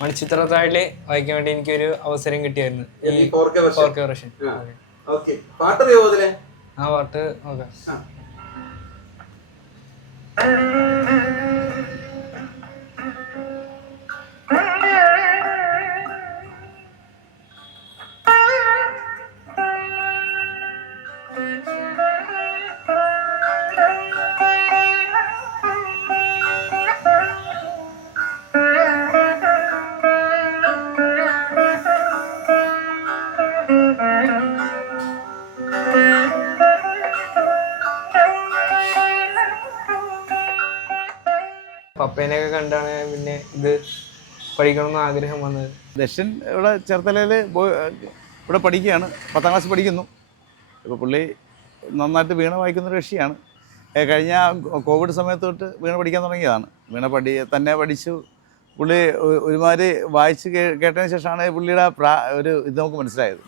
മണിച്ചിത്രത്താഴിൽ വായിക്കാൻ വേണ്ടി എനിക്കൊരു അവസരം കിട്ടിയായിരുന്നു. ഈ ഈ 4K version? Four K version okay പാട്ടറിയോ അതിലെ ആ പാട്ട് നോക്കാം. പപ്പേനെയൊക്കെ കണ്ടാണ് പിന്നെ ഇത് പഠിക്കണമെന്ന് ആഗ്രഹം വന്നത്. ദക്ഷൻ ഇവിടെ ചേർത്തലയിൽ ഇവിടെ പഠിക്കുകയാണ്. പത്താം ക്ലാസ് പഠിക്കുന്നു. ഇപ്പോൾ പുള്ളി നന്നായിട്ട് വീണ വായിക്കുന്ന ഒരു കക്ഷിയാണ്. കഴിഞ്ഞ കോവിഡ് സമയത്ത് തൊട്ട് വീണ പഠിക്കാൻ തുടങ്ങിയതാണ്. വീണ പഠി തന്നെ പഠിച്ചു. പുള്ളി ഒരുമാതിരി വായിച്ച് കേ- കേട്ടതിന് ശേഷമാണ് പുള്ളിയുടെ പ്രാ ഒരു ഇത് നമുക്ക് മനസ്സിലായത്.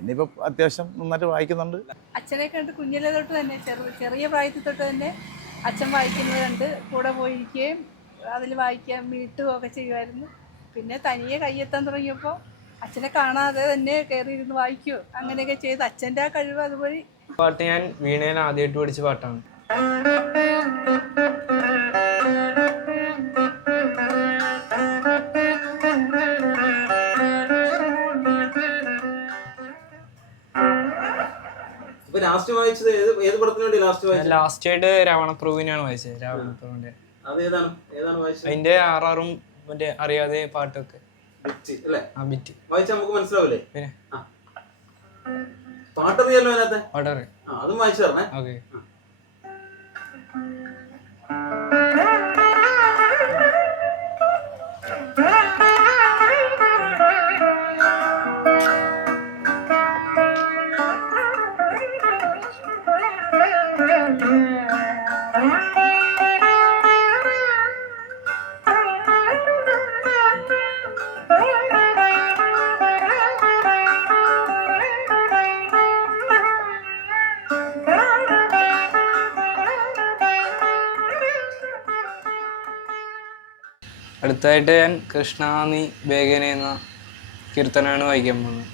ഇനിയിപ്പോൾ അത്യാവശ്യം നന്നായിട്ട് വായിക്കുന്നുണ്ട്. അച്ഛനെ കണ്ട് കുഞ്ഞിലെ തൊട്ട് തന്നെ ചെറു ചെറിയ പ്രായത്തിൽ തൊട്ട് തന്നെ അച്ഛൻ വായിക്കുന്നത് കണ്ട് കൂടെ പോയിരിക്കുകയും അതിൽ വായിക്കാൻ മീട്ടുകയും ഒക്കെ ചെയ്യുമായിരുന്നു. പിന്നെ തനിയെ കയ്യെത്താൻ തുടങ്ങിയപ്പോൾ അച്ഛനെ കാണാതെ തന്നെ കയറി ഇരുന്ന് വായിക്കുകയോ അങ്ങനെയൊക്കെ ചെയ്ത് അച്ഛന്റെ ആ കഴിവ് അതുവഴി പാട്ട് ഞാൻ വീണയിൽ ആദ്യമായിട്ട് പഠിച്ച പാട്ടാണ്. ലാസ്റ്റ് വായിച്ചത് ഏത് ഏത് പടത്തിന് വേണ്ടി ലാസ്റ്റ് വായിച്ചത്? ലാസ്റ്റ് ആയിട്ട് രാവണപ്രഭുവിനാണ് വായിച്ചത് രാവണപ്രഭുവിന്റെ അത് ഏതാണ് ഏതാണ് വായിച്ചത്? അതിന്റെ ആറാറും മറ്റേ അറിയാതെ പാട്ടൊക്കെ. ബിറ്റ് അല്ലേ? ആ ബിറ്റ് വായിച്ചാൽ നമുക്ക് മനസ്സിലാവില്ലേ പിന്നെ? ആ. പാട്ടറിയല്ലോ അതിനകത്ത്? പാട്ടറി ആ അതും വായിച്ചു തരണേ ഓക്കെ. അടുത്തായിട്ട് ഞാൻ കൃഷ്ണാനി ബേഗനെ എന്ന കീർത്തനാണ് വായിക്കാൻ പോകുന്നത്.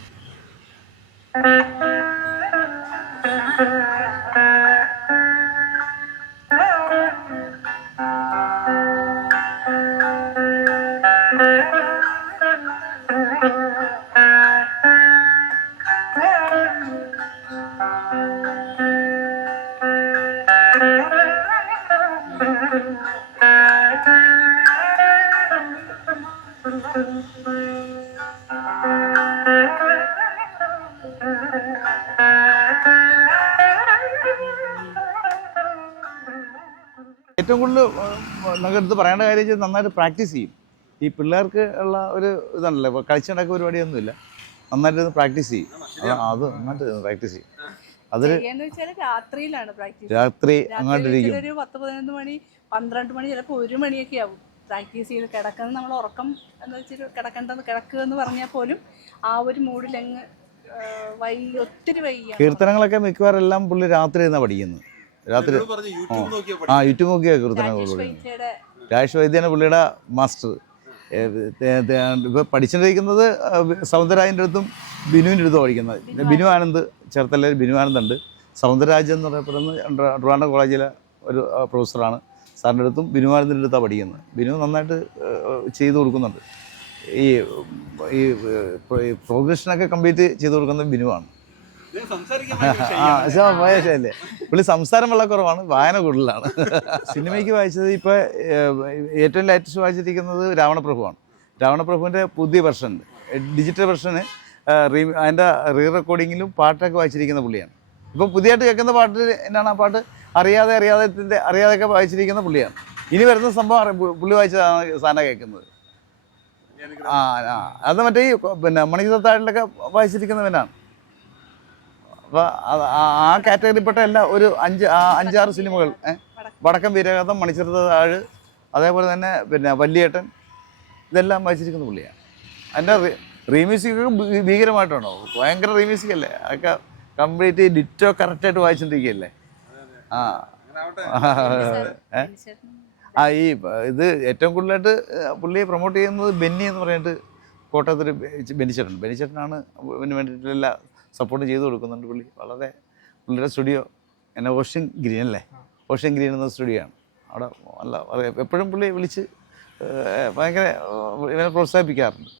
ഏറ്റവും കൂടുതൽ നമുക്ക് എടുത്ത് പറയേണ്ട കാര്യം വെച്ചാൽ നന്നായിട്ട് പ്രാക്ടീസ് ചെയ്യും. ഈ പിള്ളേർക്ക് ഉള്ള ഒരു ഇതാണല്ലോ ഇപ്പോൾ കളിച്ചുണ്ടാക്കിയ പരിപാടിയൊന്നുമില്ല. നന്നായിട്ട് പ്രാക്ടീസ് ചെയ്യും. അത് നന്നായിട്ട് പ്രാക്ടീസ് ചെയ്യും. അതിൽ രാത്രിയിലാണ് പ്രാക്ടീസ്. രാത്രി അങ്ങോട്ടിരിക്കും. ഒരു പത്ത് പതിനൊന്ന് മണി പന്ത്രണ്ട് മണി ചിലപ്പോൾ ഒരു മണിയൊക്കെ ആവും. പ്രാക്ടീസ് ചെയ്ത് കിടക്കുന്നത് നമ്മൾ ഉറക്കം എന്ന് വെച്ചിട്ട് കിടക്കേണ്ടത് കിടക്കുക എന്ന് പറഞ്ഞാൽ പോലും ആ ഒരു മൂഡിലങ്ങ് വൈ ഒത്തിരി വൈകിയാണ് കീർത്തനങ്ങളൊക്കെ മിക്കവാറും എല്ലാം പുള്ളി രാത്രി ഇരുന്നാണ് പഠിക്കുന്നത്? രാത്രി ആ. യൂട്യൂബ് നോക്കിയാ കീർത്തനങ്ങൾ രാജേഷ് വൈദ്യനാണ് പുള്ളിയുടെ മാസ്റ്റർ. ഇപ്പോൾ പഠിച്ചിരിക്കുന്നത് സൗന്ദരാജിന്റെ അടുത്തും ബിനുവിന്റെ അടുത്തും പഠിക്കുന്നത്. പിന്നെ ബിനു ആനന്ദ് ചേർത്തലയിൽ ബിനു ആനന്ദ് ഉണ്ട്. സൗന്ദരരാജ് എന്ന് പറയപ്പെടുന്ന ട്ര- ട്രിവാൻഡ്രം കോളേജിലെ ഒരു പ്രൊഫസറാണ്. സാറിന്റെ അടുത്തും ബിനു ആനന്ദിന്റെ അടുത്താണ് പഠിക്കുന്നത്. ബിനു നന്നായിട്ട് ചെയ്തു കൊടുക്കുന്നുണ്ട്. ഈ ഈ പ്രോഗ്രഷനൊക്കെ കംപ്ലീറ്റ് ചെയ്തു കൊടുക്കുന്നത് ബിനുവാണ്. വയസ്സല്ലേ പുള്ളി സംസാരം വളരെ കുറവാണ് വായന കൂടുതലാണ്. സിനിമയ്ക്ക് വായിച്ചത് ഇപ്പോൾ ഏറ്റവും ലേറ്റസ്റ്റ് വായിച്ചിരിക്കുന്നത് രാവണപ്രഭുവാണ്. രാവണപ്രഭുവിന്റെ പുതിയ വെർഷൻ ഡിജിറ്റൽ വെർഷന് റീ അതിന്റെ റീ റെക്കോർഡിങ്ങിലും പാട്ടൊക്കെ വായിച്ചിരിക്കുന്ന പുള്ളിയാണ്. ഇപ്പോൾ പുതിയതായിട്ട് കേൾക്കുന്ന പാട്ട് എന്നാണ് ആ പാട്ട്? അറിയാതെ അറിയാതെ അറിയാതെയൊക്കെ വായിച്ചിരിക്കുന്ന പുള്ളിയാണ്. ഇനി വരുന്ന സംഭവം പുള്ളി വായിച്ചതാണ് സാധനം കേൾക്കുന്നത്. ആ ആ. അത് മറ്റേ ഈ പിന്നെ മണിക്കത്താഴിലൊക്കെ വായിച്ചിരിക്കുന്നവനാണ്. അപ്പോൾ ആ കാറ്റഗറിയിൽപ്പെട്ട എല്ലാ ഒരു അഞ്ച് അഞ്ചാറ് സിനിമകൾ വടക്കം വീരകഥം മണിച്ചിത്രത്താഴ് അതേപോലെ തന്നെ പിന്നെ വല്യേട്ടൻ ഇതെല്ലാം വായിച്ചിരിക്കുന്ന പുള്ളിയാണ്. അതിന്റെ റീമ്യൂസിക് ഭീകരമായിട്ടാണോ? ഭയങ്കര റീമ്യൂസിക് അല്ലേ? അതൊക്കെ കംപ്ലീറ്റ് ഡിറ്റോ കറക്റ്റായിട്ട് വായിച്ചുകൊണ്ടിരിക്കുകയല്ലേ ആ? ആ ഈ ഇത് ഏറ്റവും കൂടുതലായിട്ട് പുള്ളിയെ പ്രൊമോട്ട് ചെയ്യുന്നത് ബെന്നി എന്ന് പറഞ്ഞിട്ട് കോട്ടയത്തൊരു ബെനിച്ചേട്ടൻ ബെനിച്ചേട്ടനാണ് ഇതിന് വേണ്ടിയിട്ടുള്ള എല്ലാ സപ്പോർട്ടും ചെയ്തു കൊടുക്കുന്നുണ്ട് പുള്ളി. വളരെ പുള്ളിയുടെ സ്റ്റുഡിയോ എന്നെ ഓഷ്യൻ ഗ്രീൻ അല്ലേ? ഓഷ്യൻ ഗ്രീൻ എന്ന സ്റ്റുഡിയോ ആണ്. അവിടെ നല്ല എപ്പോഴും പുള്ളിയെ വിളിച്ച് ഭയങ്കര ഇവനെ പ്രോത്സാഹിപ്പിക്കാറുണ്ട്.